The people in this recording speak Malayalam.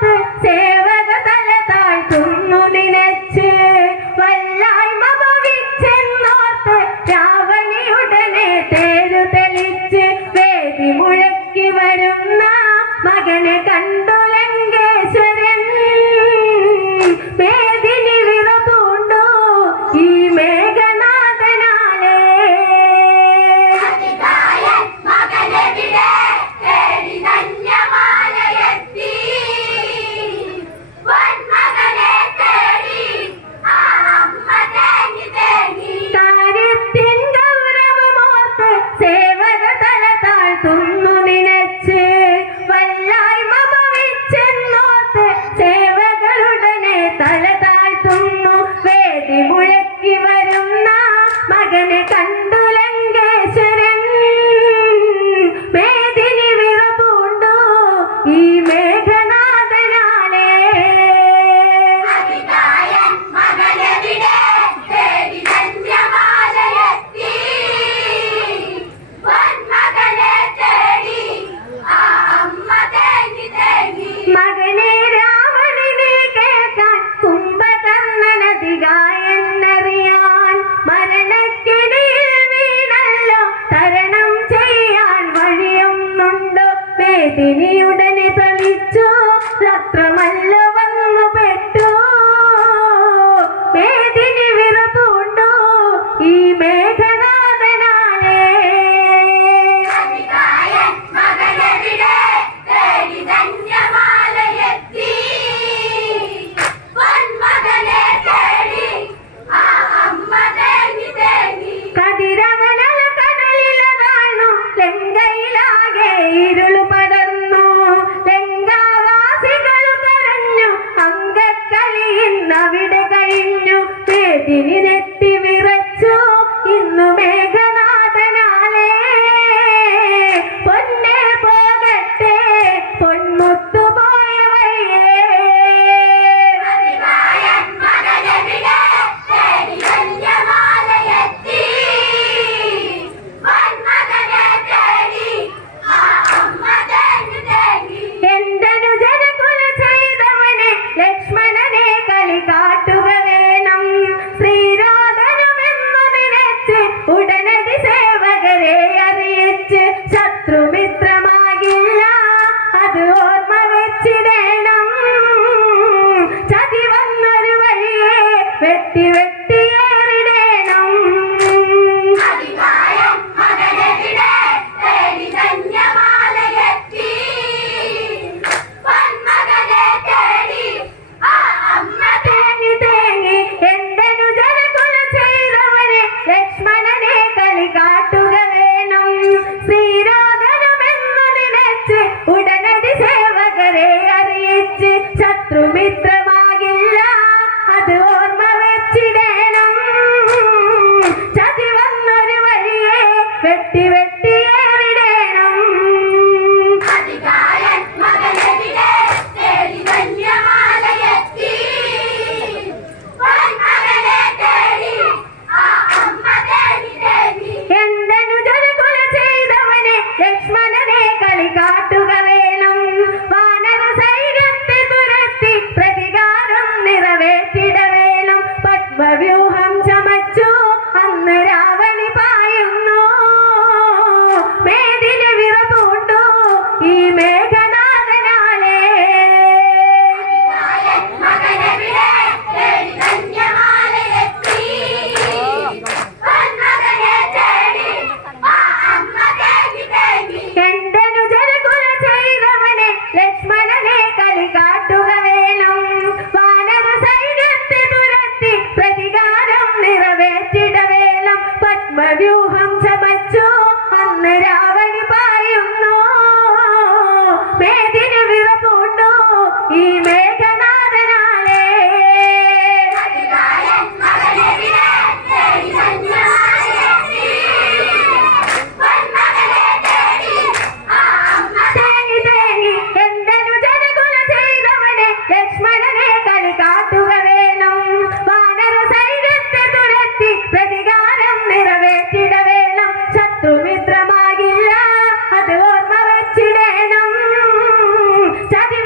பார்த்து மகனை கண்ட വെട്ടി വെട്ടിയേറിടേണം തേങ്ങി തേങ്ങി എന്റെ ജനകുല ചെയ്തവനെ ലക്ഷ്മണനെ കളി കാട്ടുക വേണം. ശ്രീരാം വെച്ചിടേണം ചതി വന്നൊരു വഴിയെ വെട്ടി stab you.